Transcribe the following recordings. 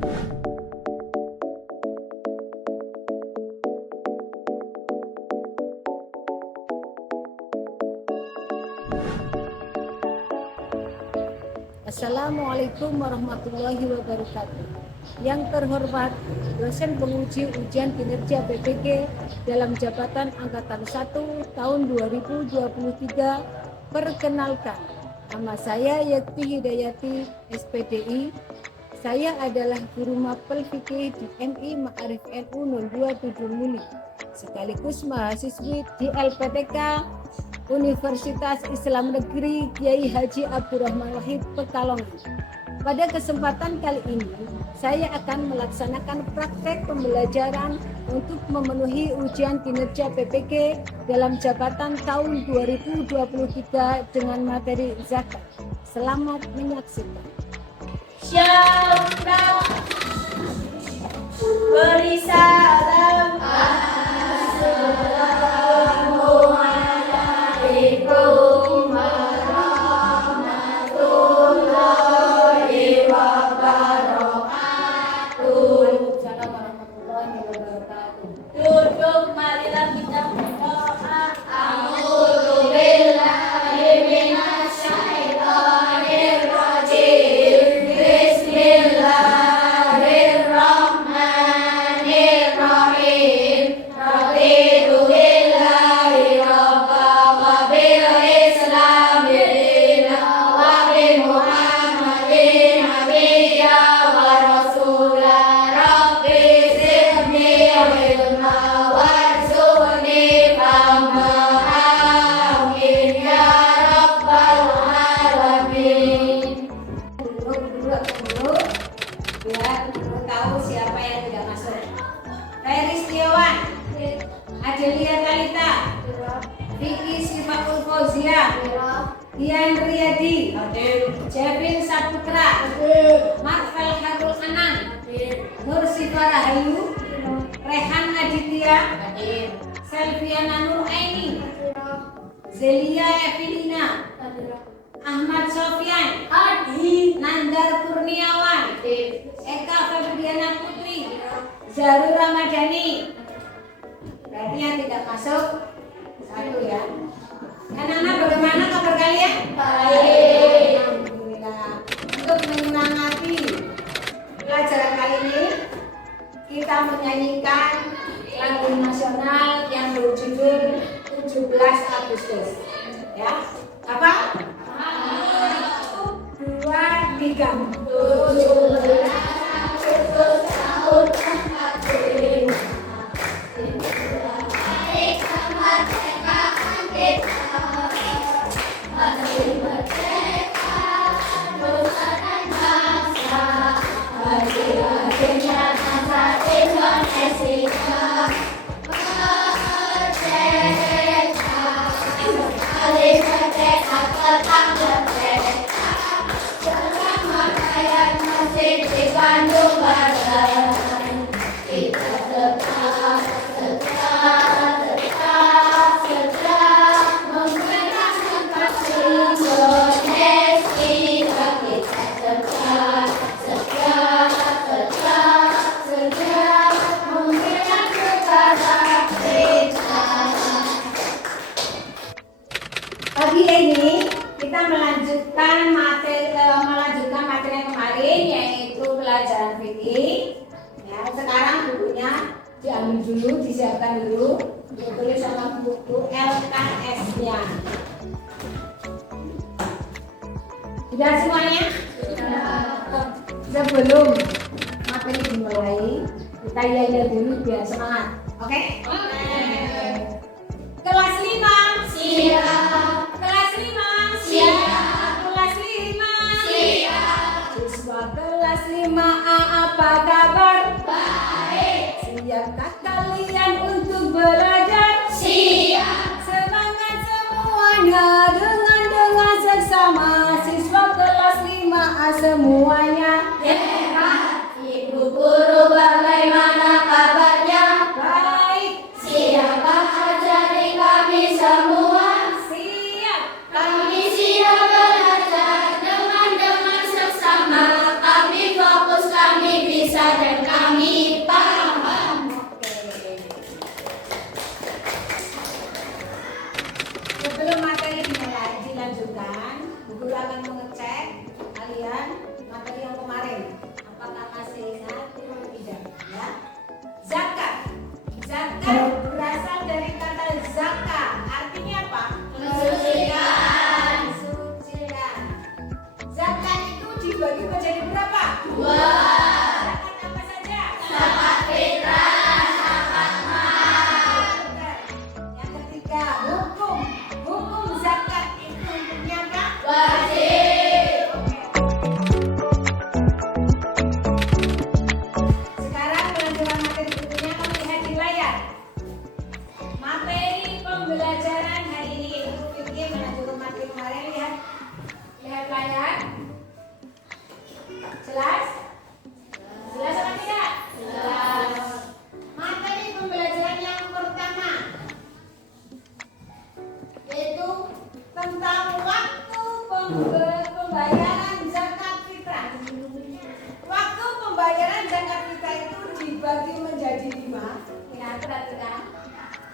Assalamualaikum warahmatullahi wabarakatuh. Yang terhormat dosen penguji ujian kinerja PPG dalam jabatan Angkatan 1 tahun 2023, perkenalkan, nama saya Yekti Hidayati, SPDI. Saya adalah guru mapel fikih di MI Ma'arif NU 027 Muli, sekaligus mahasiswi di LPTK Universitas Islam Negeri Kiai Haji Abdurrahman Wahid Pekalongan. Pada kesempatan kali ini, saya akan melaksanakan praktek pembelajaran untuk memenuhi ujian kinerja PPG dalam jabatan tahun 2023 dengan materi zakat. Selamat menyaksikan. Syauqah beri salam. Assalamualaikum warahmatullahi wabarakatuh. Duduk, marilah kita berdoa. A'udzu billahi minasyaitonir rajim. Bismillahirrahmanirrahim. Raditu billahi rabban wa bil islami dinan wa bi Muhammadin nabiyya wa rasula. Rabbi zidni ilma warzuqni fahma. Amin ya rabbal alamin. Dulu biar ibu tahu siapa yang tidak masuk. Ferry Setiawan, Adelia Talita, Vicky Sifaul Fauzia, Dian Riyadi, Jevin Saputra, Marvel Harul Anang, Nur Sifa Rahayu, Rehan Aditya, Selviana Nur Aini, Zelia Evelina, Ahmad Sofyan, Nandar Kurniawan, Eka Febriana Putri, Zarul Ramadhani. Berarti yang tidak masuk satu ya. Anak-anak, bagaimana kabar kalian? Baik. Alhamdulillah. Untuk menyemangati pelajaran kali ini, kita menyanyikan lagu nasional yang berjudul 17 Agustus. Ya, apa? 1, 2, 3. 17 Agustus tahun 45. Hari kemerdekaan kita. Hari merdeka nusa dan bangsa. Hari lahirnya bangsa Indonesia. Merdeka, hari merdeka tetap merdeka. Selamat rakyat masih di Bandung Barat. Kita tetap menggerakkan pasti Indonesia. Kita tetap menggerakkan barat kita. Pagi ini kita melanjutkan materi kemarin, yaitu pelajaran fikih. Ya, sekarang bukunya diambil dulu, disiapkan dulu, ditulis sama buku LKS-nya. Sudah semuanya? Sebelum materi dimulai, kita yel dulu biar semangat. Oke? Kelas 5 siap. Kelas 5 siap. Kelas 5 siap. Siswa kelas 5A, apa kabar? Baik. Siapkah kalian untuk belajar? Siap. Semangat semuanya dengan seksama. Siswa kelas 5A semuanya. Ibu guru bagaimana kabarnya? Baik. Siapkah ajari kami semua? Siap. Kami siap belajar dengan seksama. Kami fokus, kami bisa dibagi menjadi 5. Ya, perhatikan.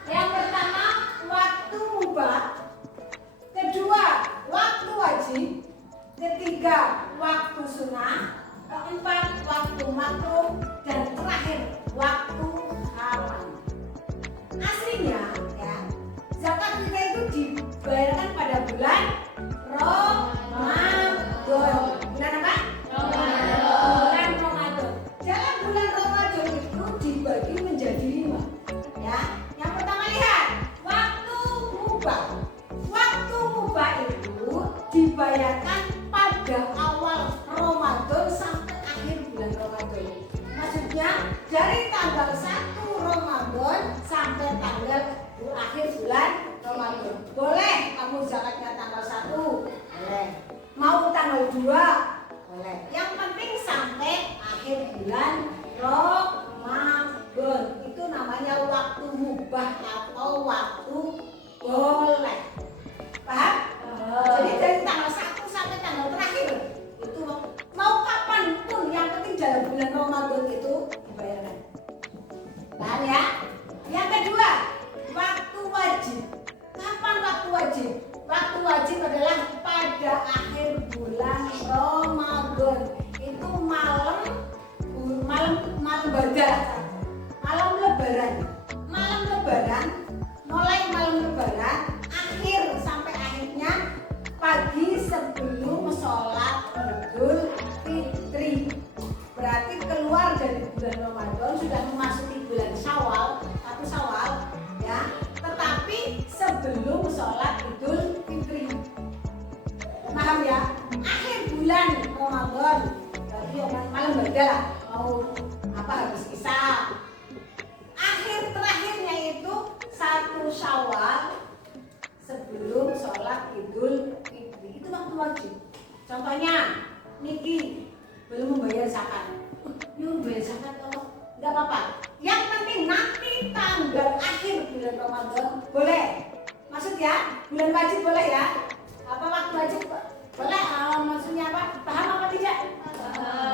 Yang pertama, waktu mubah. Kedua, waktu wajib. Ketiga, waktu sunnah. Keempat, waktu makruh. Dan terakhir, waktu haram. Aslinya, ya, zakat kita itu dibayarkan pada bulan Ramadan. Bulan apa? Bulan Ramadan. Dalam bulan Ramadan itu dibagi menjadi 5. Ya, yang pertama lihat waktu mubah. Waktu mubah itu dibayarkan pada awal Ramadan sampai akhir bulan Ramadan. Maksudnya dari tanggal 1 Ramadan sampai tanggal akhir bulan Ramadan. Boleh kamu zakatnya tanggal 1, boleh. Mau tanggal 2, boleh. Yang penting sampai akhir bulan Ramadan. Itu namanya waktu mubah atau waktu boleh. Paham? Jadi dari tanggal 1 sampai tanggal terakhir itu mau kapanpun, yang penting dalam bulan Ramadan itu dibayarkan. Paham ya? Yang kedua, waktu wajib. Kapan waktu wajib? Waktu wajib adalah pada akhir bulan Ramadan. Itu malam badar, malam lebaran. Malam lebaran, mulai malam lebaran akhir sampai akhirnya pagi sebelum sholat Idul Fitri. Berarti keluar dari bulan Ramadan sudah memasuki bulan Syawal, 1 Syawal, ya. Tetapi sebelum sholat Idul Fitri. Paham ya? Akhir bulan Ramadan, berarti malam badar, mau apa habis Isya. Akhir terakhirnya itu 1 Syawal sebelum sholat Idul Fitri. Itu waktu wajib. Contohnya, Niki belum membayar zakat. Yuk bayar zakat kalau nggak apa-apa. Yang penting nanti tanggal akhir bulan Ramadan boleh. Maksud ya, bulan wajib boleh ya. Apa waktu wajib boleh? Maksudnya apa? Paham apa tidak?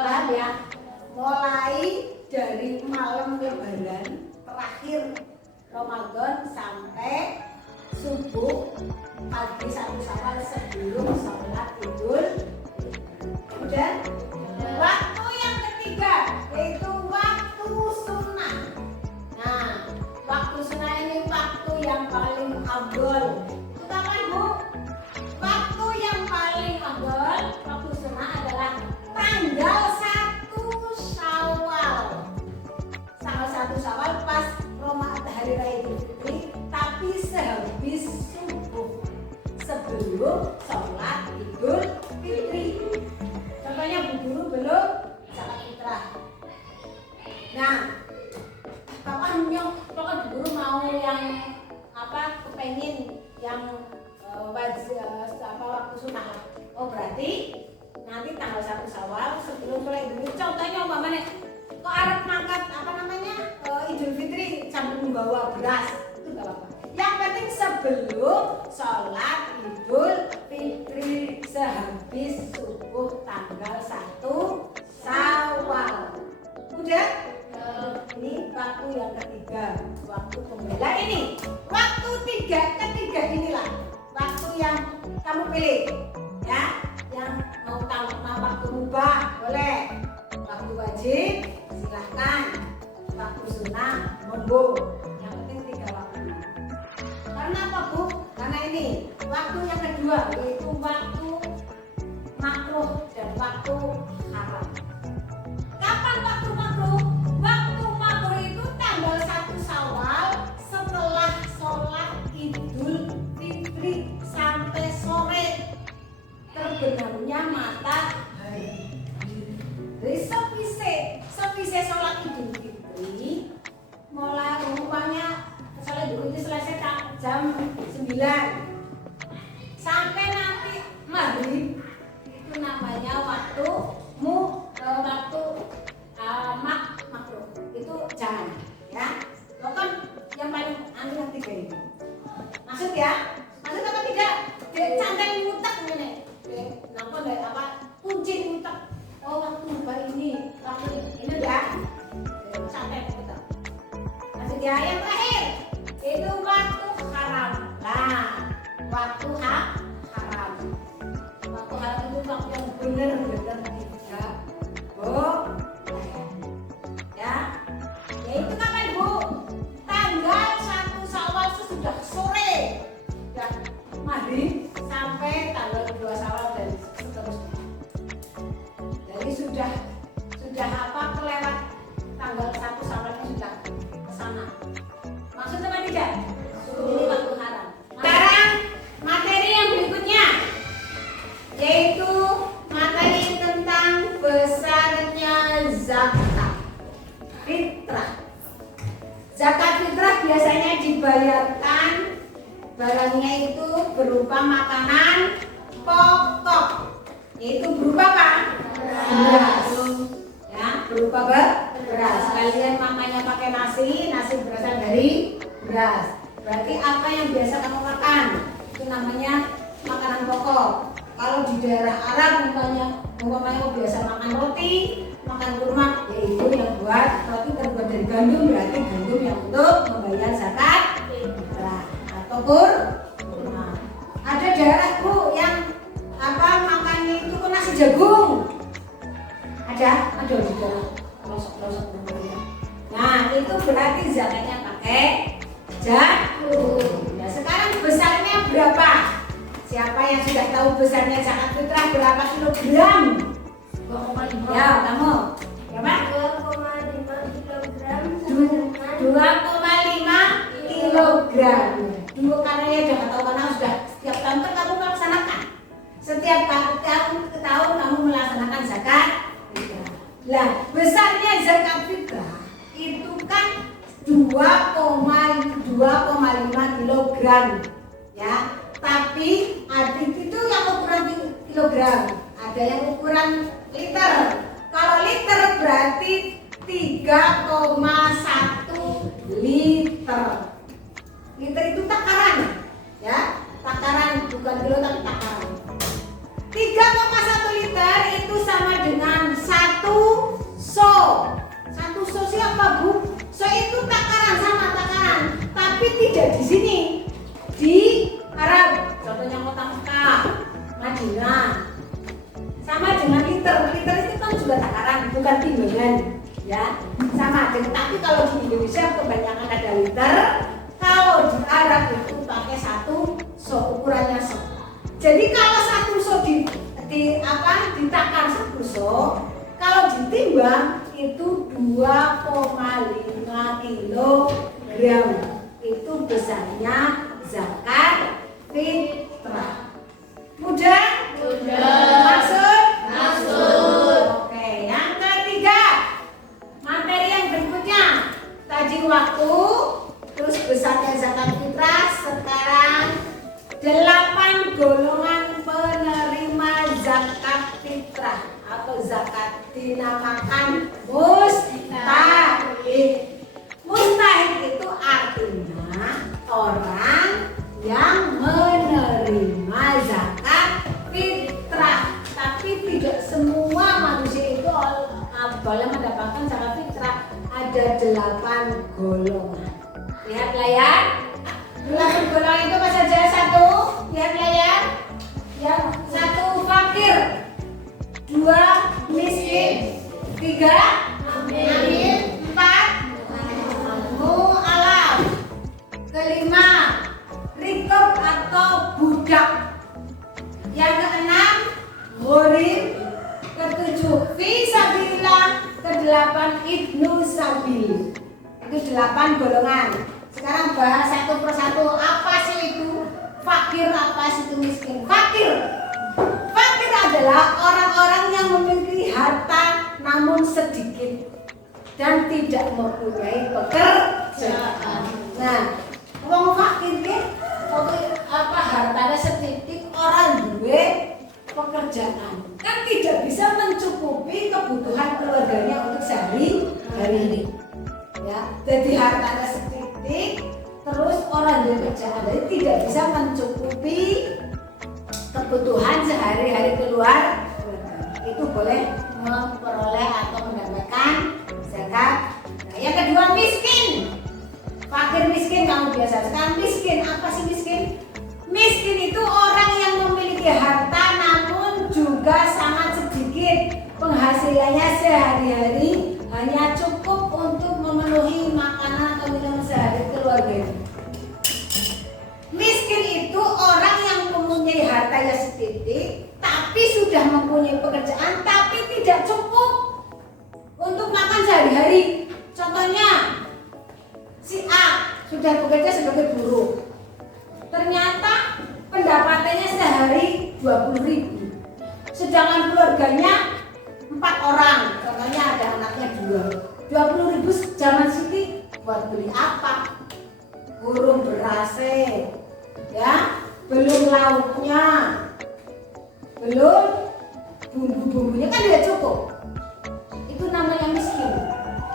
Paham ya. Mulai dari malam lebaran terakhir Ramadan sampai subuh pagi 1 Syawal sebelum sholat Idul. Kemudian waktu yang ketiga yaitu waktu sunnah. Nah, waktu sunnah ini waktu yang paling afdol. Itu kapan, Bu? Waktu yang paling afdol waktu sunnah adalah tanggal 1 Syawal. Tanggal 1 Syawal pas hari raya Idul Fitri, tapi sehabis subuh sebelum sholat Idul Fitri. Contohnya Bu Guru belum zakat fitrah. Nah, kapan pokoknya Bu Guru mau yang apa, kepengen yang wajib waktu sunnah. Oh berarti nanti tanggal 1 Syawal sebelum sholat Idul Fitri. Contohnya umpamanya kok Arab mangkat apa namanya Idul Fitri sambil membawa beras, itu gak apa-apa. Yang penting sebelum sholat Idul Fitri sehabis subuh tanggal 1 Syawal. Udah? Ini waktu yang ketiga, waktu pembela ini. Waktu ketiga inilah waktu yang kamu pilih, ya. Yang mau waktu mubah boleh, waktu wajib silahkan, waktu sunnah monggo. Yang penting 3 waktu. Karena apa, Bu? Karena ini waktu yang kedua yaitu waktu makruh dan waktu haram. Kapan waktu makruh? Waktu makruh itu tanggal 1 Syawal setelah sholat Idul Fitri sampai sore terbenamnya matahari. Jadi sevise sholat Idul Fitri, mulai umpamanya sholat Idul Fitri selesai jam 9 sampai ya. Yang terakhir itu waktu haram. Nah, waktu haram. Waktu haram itu waktu yang benar-benar tidak boleh. Ya, yaitu kapan Bu? Tanggal 1 Syawal sudah sore, sudah maghrib sampai tanggal 2 Syawal dan seterusnya. Jadi sudah apa kelewat tanggal 1 Syawal sudah ke sana. Maksudnya apa tidak? Ini waktu haram. Sekarang materi yang berikutnya yaitu materi tentang besarnya zakat fitrah. Zakat fitrah biasanya dibayarkan barangnya itu berupa makanan pokok, yaitu berupa apa? Beras. Ya, berupa beras. Kalian makannya pakai nasi berasal dari beras. Berarti apa yang biasa kamu makan itu namanya makanan pokok. Kalau di daerah Arab umpamanya biasa makan roti, makan kurma, yaitu yang buat roti terbuat dari gandum, berarti gandum yang untuk membayar zakat fitrah atau kurma. Ada daerah Bu yang makannya itu nasi jagung. Ada di daerah pelosok-pelosok. Nah, itu berarti zakatnya pakai jagung. Nah, sekarang besarnya berapa? Siapa yang sudah tahu besarnya zakat fitrah berapa kilogram? 2,5. Ya, kamu. Berapa? 2,5 kilogram. 2,5 kilogram. Dulu karena ya udah tahu karena sudah setiap tahun kan kamu melaksanakan. Setiap tahun kamu melaksanakan zakat fitrah. Lah, besarnya zakat fitrah itu kan 2,5 kilogram. Ya. Tapi adik itu yang ukuran kilogram, ada yang ukuran liter. Kalau liter berarti 3,1 liter. Liter itu takaran, ya, takaran bukan kilo tapi takaran. 3,1 liter itu sama dengan 1 so. 1 so siapa Bu? So itu takaran, sama takaran, tapi tidak di sini. Di Arab, contohnya kota Mekah, Madinah, sama dengan liter. Liter itu kan juga takaran, bukan timbangan, ya, sama. Tapi kalau di Indonesia kebanyakan ada liter. Kalau di Arab itu pakai 1 so, ukurannya so. Jadi kalau 1 so ditakar 1 so, kalau ditimbang itu 2,5 kilogram. Itu besarnya zakat fitrah. Mudah? Maksud? Oke, yang ketiga, materi yang berikutnya. Tadi waktu, terus besarnya zakat fitrah. Sekarang 8 golongan penerima zakat fitrah atau zakat dinamakan mustahik. Mustahik itu artinya orang yang menerima zakat fitrah, tapi tidak semua manusia itu boleh mendapatkan zakat fitrah. Ada 8 golongan. Lihat layar. 8 golongan itu apa saja? 1, lihat layar. Yang 1 fakir, 2 miskin, 3 amil, 4 mu'alaf, kelima rikab atau budak, yang keenam gharib, ketujuh fisabilillah, kedelapan ibnu sabil. Itu 8 golongan. Sekarang bahas satu persatu. Apa sih itu fakir, apa sih itu miskin? Fakir adalah orang-orang yang memiliki harta namun sedikit dan tidak mempunyai pekerjaan. Nah, wong fakir kan hartanya sedikit, orang duwe pekerjaan kan tidak bisa mencukupi kebutuhan keluarganya untuk sehari-hari ini. Ya, jadi hartanya sedikit, terus orang duwe pekerjaan, jadi tidak bisa mencukupi kebutuhan sehari-hari keluarga. Itu boleh memperoleh atau mendapatkan zakat. Nah, yang kedua miskin. biasa. Sekarang miskin, apa sih miskin? Miskin itu orang yang memiliki harta namun juga sangat sedikit. Penghasilannya sehari-hari hanya cukup untuk memenuhi makanan atau minuman sehari keluarga. Miskin itu orang yang mempunyai harta yang sedikit, tapi sudah mempunyai pekerjaan, tapi tidak cukup untuk makan sehari-hari. Contohnya, si A sudah bekerja sebagai buruh, ternyata pendapatannya sehari 20.000, sedangkan keluarganya 4 orang, contohnya ada anaknya 2. 20.000 zaman sini buat beli apa? Burung berase, ya, belum lauknya, belum bumbu-bumbunya kan tidak cukup. Itu namanya miskin.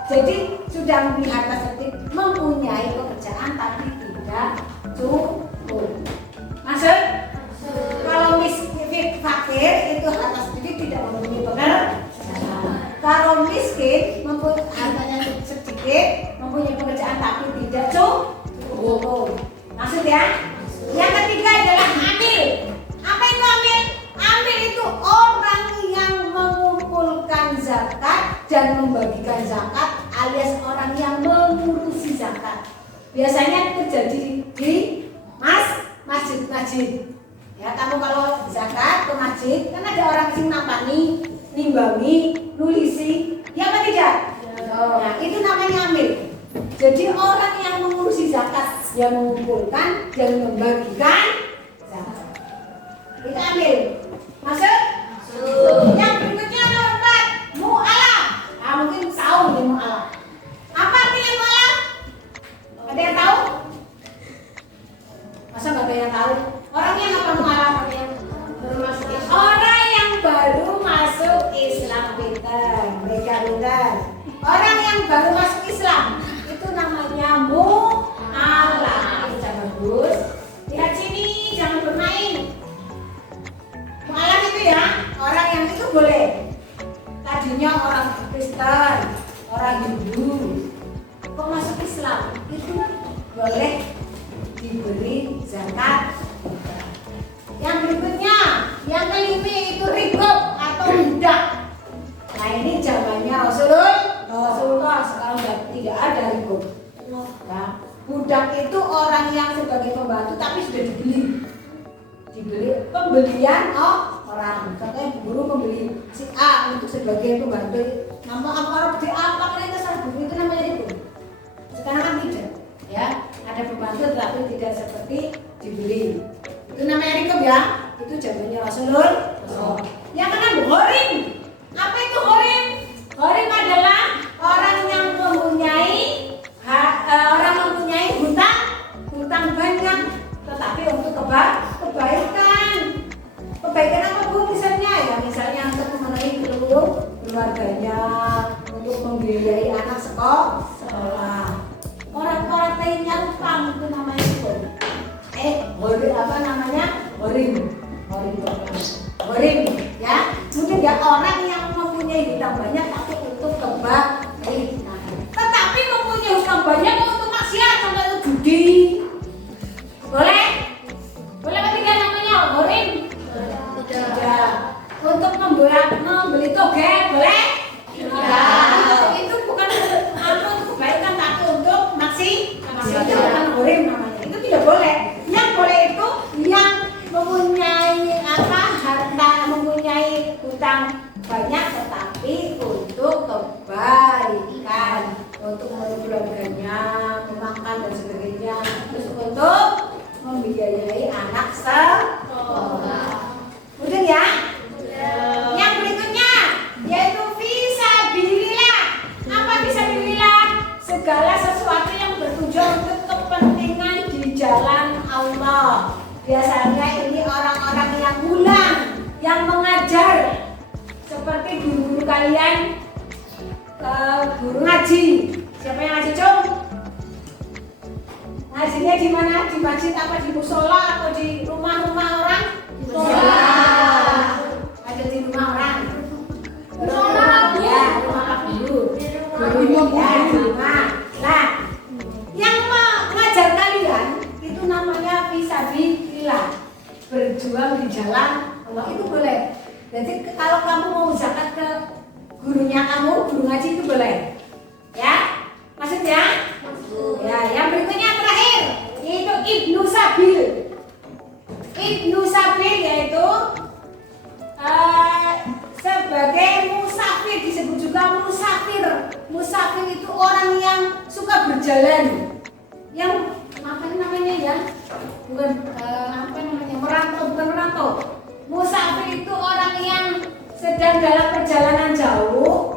Jadi sudah mempunyai harta sedikit, mempunyai pekerjaan tapi tidak cukup. Masuk? Kalau miskin fakir itu harta sedikit tidak mempunyai pekerjaan. Kalau miskin mempunyai hartanya sedikit, mempunyai pekerjaan tapi tidak cukup. Maksud ya? Yang ketiga adalah amil. Apa itu amil? Amil itu orang yang mengumpulkan zakat dan membagikan zakat, alias orang yang mengurusi zakat. Biasanya terjadi di masjid-masjid. Ya, kamu kalau zakat ke masjid, kan ada orang yang nampani, nimbangi, nulisi, ya apa tidak? Nah, itu namanya amil. Jadi orang yang mengurusi zakat, yang mengumpulkan dan membagikan zakat. Itu amil. Masuk? Yang berikutnya nomor 4, mu'alaf. Nah, mungkin tahu nih mu'alaf. Apa artinya mu'alaf? Ada yang tahu? Masa nggak ada yang tahu? Orangnya apa mu'alaf? Orang yang baru masuk Islam, pintar, mereka pintar. Orang yang baru masuk Islam itu namanya mu'alaf. Itu bagus. Lihat sini, jangan bermain. Mu'alaf itu ya, orang yang itu boleh. Tadinya orang Kristen, orang Hindu, kok masuk Islam, itu boleh diberi zakat. Yang berikutnya, yang kelima itu rikob atau budak. Nah, ini zamannya Rasulullah, sekarang tidak ada rikob. Nah, budak itu orang yang sebagai pembantu tapi sudah dibeli pembelian orang. Contohnya guru membeli si A untuk sebagai pembantu. Nama apa di apa itu salah itu namanya rikob. Sekarang kan tidak, ya, ada pembantu tetapi tidak seperti dibeli. Itu namanya rikob ya. Itu zamannya Rasulullah. Yang keenam, gharim. Apa itu gharim? Gharim adalah orang yang mempunyai hutang banyak, tetapi untuk kebaikan. Kebaikan apa Bu misalnya? Ya misalnya untuk memenuhi keluarganya, untuk membiayai anak sekolah. Orang-orang lainnya utang itu namanya itu. Gharim apa namanya? Gharim, ya. Mungkin ya orang yang mempunyai hutang banyak tapi untuk kebaikan. Tetapi mempunyai hutang banyak untuk maksiat, sampai itu judi. Boleh? Boleh apa tidak namanya gharim? Tidak. Untuk membeli toget, boleh? Tidak. Itu bukan untuk kebaikan tapi untuk maksiat. Itu bukan gharim namanya. Itu tidak boleh. Yang boleh itu yang mempunyai harta, mempunyai hutang banyak tetapi untuk kebaikan, untuk keluarganya, memakan dan sebagainya, terus untuk membiayai anak sekolah. Mudah ya? Yang berikutnya yaitu fisabilillah. Apa fisabilillah? Segala sesuatu yang bertujuan untuk kepentingan di jalan Allah. Biasanya ini orang-orang yang pulang, yang mengajar, seperti guru-guru kalian, guru ngaji. Siapa yang ngaji, Cung? Ngajinya di mana? Di masjid apa di musola atau di rumah-rumah orang? Di musola. Ada di rumah orang. Musola. Ya, rumah Pak Guru. Guru ya, di rumah. Nah, yang mengajar kalian berjalan yang apa namanya ya, bukan apa namanya, merantau, bukan merantau. Musafir itu orang yang sedang dalam perjalanan jauh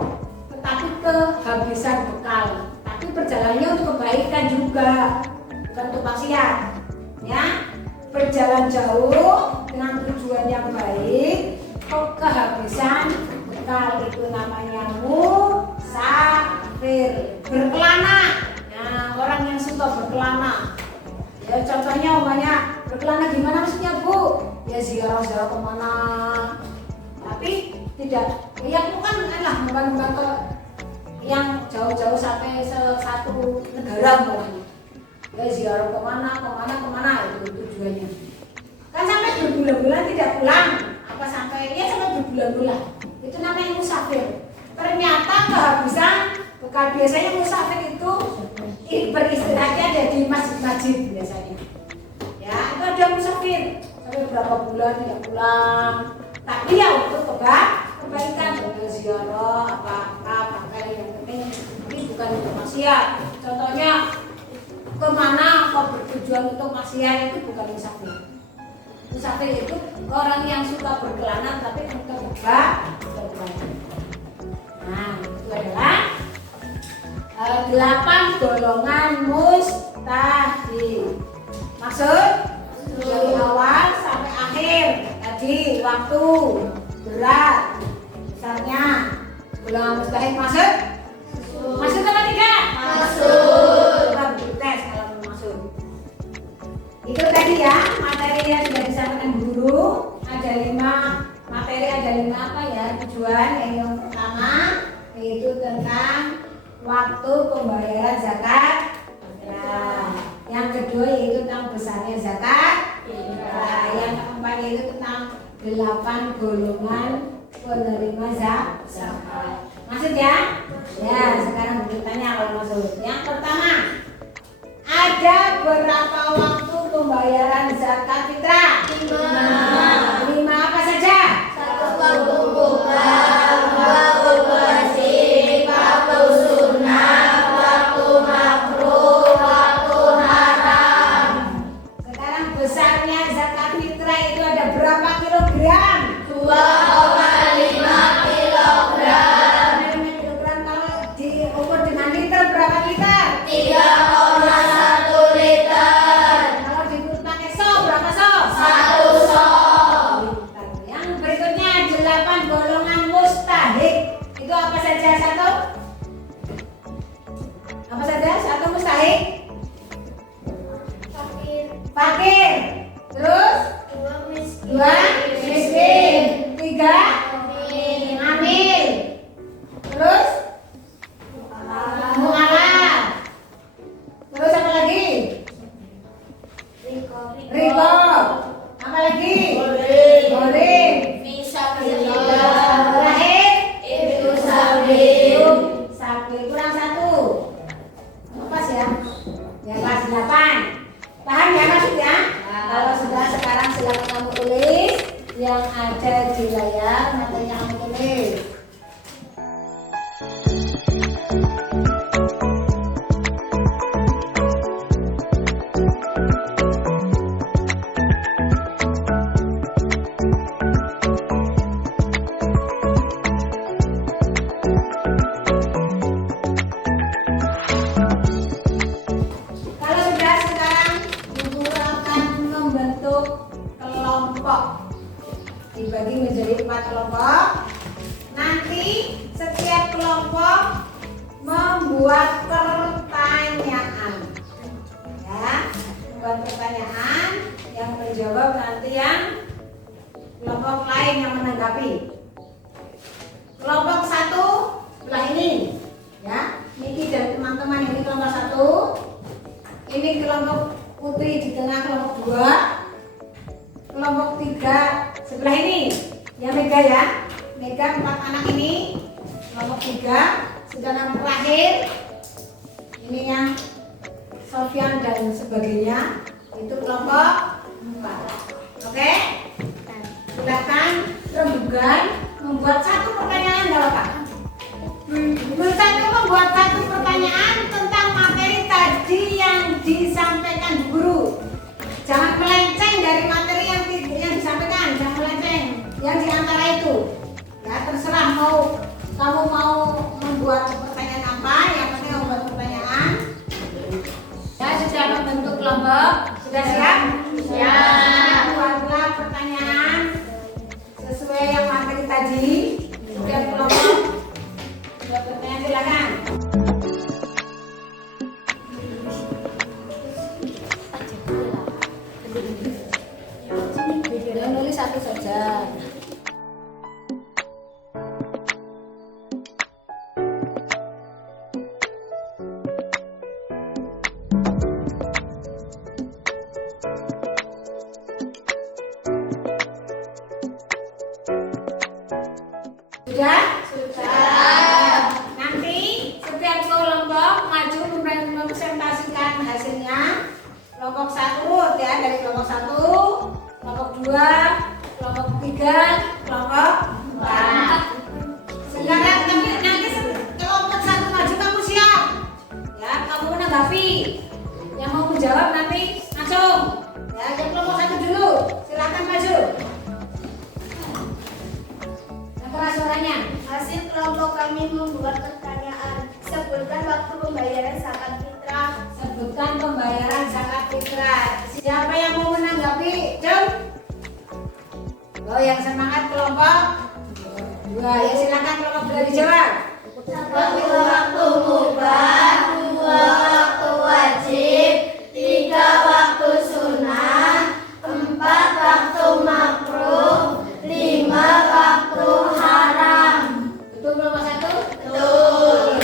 tetapi kehabisan bekal, tapi perjalanannya untuk kebaikan juga, bukan untuk maksiat ya. Berjalan jauh dengan tujuan yang baik, kok kehabisan bekal, itu namanya musafir. Berkelana, nah orang yang suka berkelana ya, contohnya umpamanya berkelana gimana maksudnya Bu? Ya ziarah-ziarah kemana, tapi tidak ya bukan ke yang jauh-jauh sampai satu negara umpamanya. Ya ziarah kemana itu tujuannya. Kan sampai berbulan-bulan tidak pulang, apa sampai ya sampai berbulan-bulan. Itu namanya musafir. Ternyata kehabisan bekal. Biasanya musafir itu beristirahatnya ada di masjid-masjid biasanya. Ya, itu ada musafir sampai berapa bulan tidak pulang. Tapi ya untuk kebaikan, ziarah apa yang penting, ini bukan untuk maksiat. Contohnya kemana kok bertujuan untuk maksiat, itu bukan musafir. Musafir itu orang yang suka berkelana tapi untuk kebaikan. Nah, itu adalah 8 golongan mustahil. Maksud dari awal sampai akhir tadi, waktu, berat, besarnya. Golongan mustahil maksud? Maksud apa tidak? Maksud. Coba tes kalau mau maksud. Itu tadi ya materi yang sudah disampaikan guru. Ada 5 materi, ada 5 apa ya tujuan. Yang pertama yaitu tentang waktu pembayaran zakat. Nah, yang kedua yaitu tentang besarnya zakat. Nah, yang keempat yaitu tentang 8 golongan penerima zakat. Maksud ya? Ya, sekarang bertanya kalau maksud. Yang pertama, ada berapa waktu pembayaran zakat fitrah? 5 apa saja? 1 waktu bukan, 2 waktu wajib, waktu sunnah, waktu makruh, waktu haram. Sekarang besarnya zakat fitrah itu ada berapa kilogram? 2,5 kilogram, Kilogram kalau diukur dengan liter berapa liter? 3,1 liter, Kalau diukur pakai so berapa so? 1 sok. Yang berikutnya 8 golongan mustahil. Itu apa saja satu? Apa saja satu mustahil? Fakir, Fakir. Terus 2 miskin, 2 miskin. 3 miskin, hamil. Terus mualaf. Terus apa lagi? Riba. Apa lagi? Gorim. Terakhir Ibnu Sabil. sabil. Kurang 1. Pas ya? Ya pas 8. Paham ya maksudnya? Kalau sudah, sekarang silakan kamu tulis yang ada di layar, matanya kamu tulis. Kalau sudah, sekarang Ibu akan membentuk kelompok. Dibagi menjadi 4 kelompok. Nanti setiap kelompok membuat pertanyaan. Ya, membuat pertanyaan yang menjawab nanti yang kelompok lain yang menanggapi. Kelompok 1 sebelah ini. Ya, Niki dan teman-teman ini kelompok 1. Ini kelompok Putri di tengah, kelompok 2. Kelompok 3 sebelah ini. Ya Mega ya. Mega 4 anak ini. Kelompok 3. Sedangkan terakhir ini yang Sofyan dan sebagainya itu kelompok 4. Oke? Silakan rembugan membuat 1 pertanyaan, enggak apa-apa. Membuat 1 pertanyaan tentang materi tadi. terserah kamu mau membuat pertanyaan apa, yang penting membuat pertanyaan. Ya, sudah membentuk kelompok, sudah siap? Siap. Buatlah pertanyaan sesuai yang materi tadi. Setiap kelompok buat pertanyaan, silakan. Videonya nulis satu saja. Sudah? Sudah. Nanti setiap kelompok maju mempresentasikan hasilnya. Kelompok 1 ya, dari kelompok 1, kelompok 2, kelompok 3, kelompok 4. Sekarang nanti kelompok 1 maju, kamu siap? Ya, kamu menanggapi. Yang mau menjawab nanti langsung. Ya, yang kelompok 1 dulu. Silakan maju. Yang keras suaranya. Hasil kelompok kami membuat pertanyaan. Sebutkan waktu pembayaran zakat fitrah. Sebutkan pembayaran zakat fitrah. Siapa yang mau menanggapi? Jom. Oh, yang semangat kelompok 2. Ya, silakan kelompok 2 dijawab. Satu waktu mubah, 2 waktu wajib, 3 waktu sunnah, 4 waktu makruh, 5 waktu haram. Betul kelompok 1? Betul.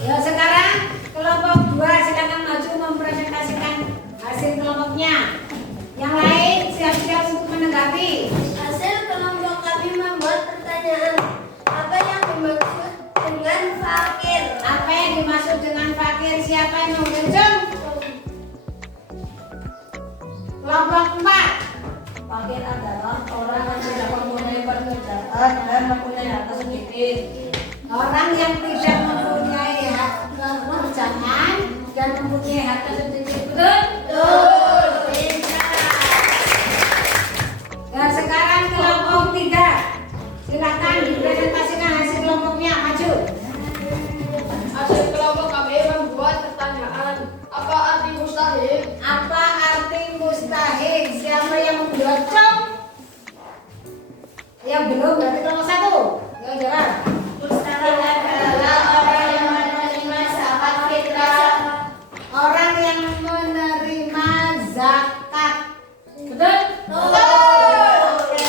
Ya, sekarang kelompok 2 silakan maju mempresentasikan hasil kelompoknya. Yang lain siap-siap untuk menanggapi. Hasil kelompok kami membuat pertanyaan. Apa yang dimaksud dengan fakir? Apa yang dimaksud dengan fakir? Siapa yang mau berjum? Kelompok 4. Fakir adalah orang yang tidak mempunyai pekerjaan dan mempunyai harta sedikit. Orang yang tidak mempunyai hak pekerjaan dan mempunyai harta sedikit, betul? Betul. Dan sekarang kelompok 3. Silakan dipresentasikan hasil kelompoknya, maju. Hasil kelompok kami membuat pertanyaan. Apa arti mustahil? Apa arti mustahil? Siapa yang membuat cok? Yang belum berarti kelompok 1. Ya, jawab. Mustahil adalah orang yang menerima zakat fitrah. Orang yang menerima zakat. Betul? Oke.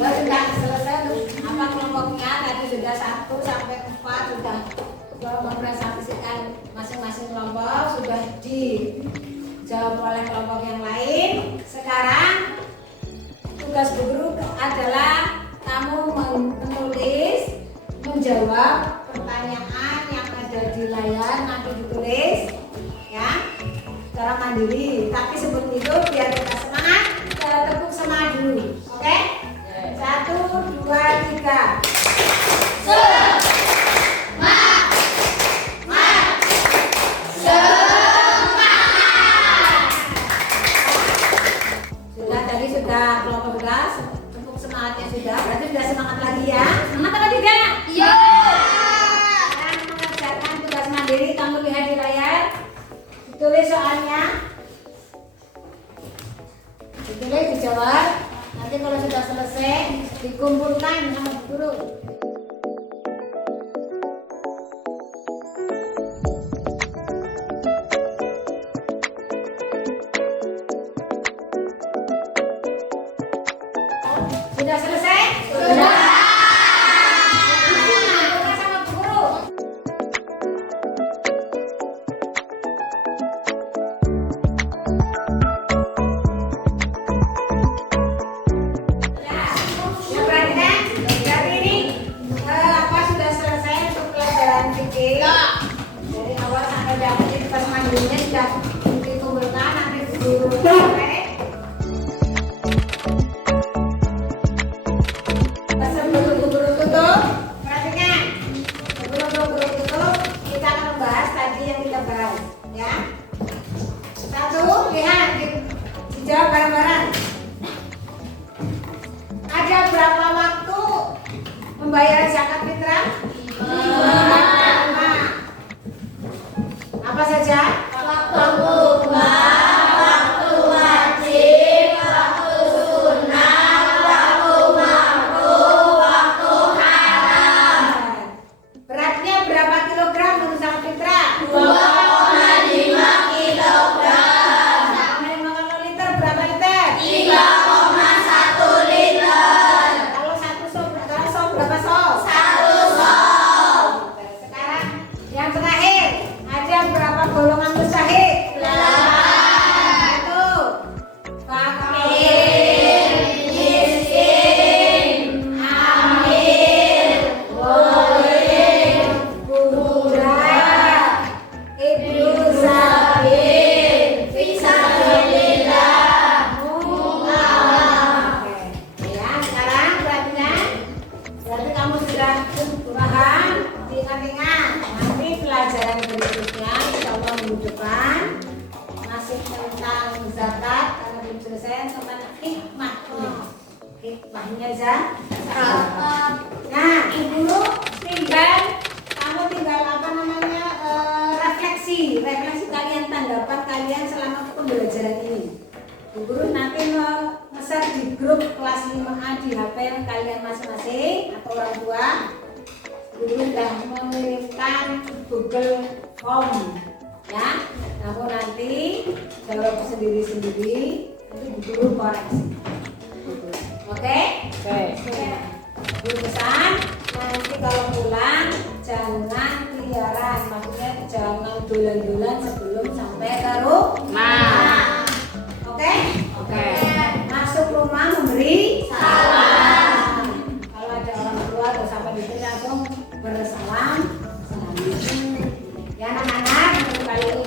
Ya, sudah selesai apa kelompoknya, tadi sudah 1 sampai 4 sudah mempresentasikan masing-masing kelompok, sudah dijawab oleh kelompok yang lain. Sekarang tugas Bu Guru adalah kamu menulis, menjawab pertanyaan yang ada di layar, nanti ditulis ya secara mandiri. Tapi sebelum itu biar kita semangat, kita tepuk semangat dulu. Oke? 1, 2, 3. Sudah, tadi sudah kelompok 12, tepuk semangatnya sudah. Berarti sudah semangat lagi ya. Semangat apa tidak? Iya. Sekarang mengerjakan tugas mandiri, kamu lihat di layar. Ditulis soalnya. Ditulis, dijawab. Nanti kalau sudah selesai, dikumpulkan sama Bu Guru. Sudah selesai? Sudah. Sama Bu Guru. Ya, perhatikan. Dari ini sudah selesai untuk pelajaran fikih. Dari awal sampai dapat tugas mandirinya sudah dikumpulkan, nanti Bu Guru sampai. Sebelum Bu Guru tutup, perhatikan. Sebelum Bu Guru tutup, kita akan membahas tadi yang kita bahas, ya. 1, lihat, dijawab bareng-bareng. Pembayaran zakat fitrah? 5. Apa saja? Waktu kubah, waktu wajib, waktu sunnah, waktu makruh, waktu haram. Beratnya berapa kilogram untuk zakat fitrah? 2,5 kilogram. Kalau liter berapa liter? 3,1 liter. Kalau satu sok berapa sok? 1 sok. Sekarang yang terakhir, ada berapa golongan mustahik? 8. Satu, Fakir, miskin, hamil, ghaib, budak, ibnu sabil, fisabilillah, mu'awah. Ya, sekarang berarti kamu sudah paham, diingat-ingat. Nanti pelajaran berikutnya insya Allah minggu depan masih tentang zakat karena belum selesai tentang hikmahnya. Hikmahnya zakat. Nah, ibu kamu tinggal apa namanya refleksi kalian, tanggapan kalian selama pembelajaran ini. Bu Guru nanti nge-share di grup kelas 5A di HP kalian masing-masing atau orang tua. Bu Guru sudah mengirimkan Google Form, ya. Namun nanti jawab sendiri-sendiri, nanti Bu Guru koreksi. Oke? Oke. Bu pesan nanti kalau pulang jangan keliaran, maksudnya jangan dolan-dolan sebelum sampai ke rumah. Oke? Oke. Masuk rumah memberi salam. Kalau ada orang tua atau sampai di sini langsung bersalam. Ya anak-anak, kembali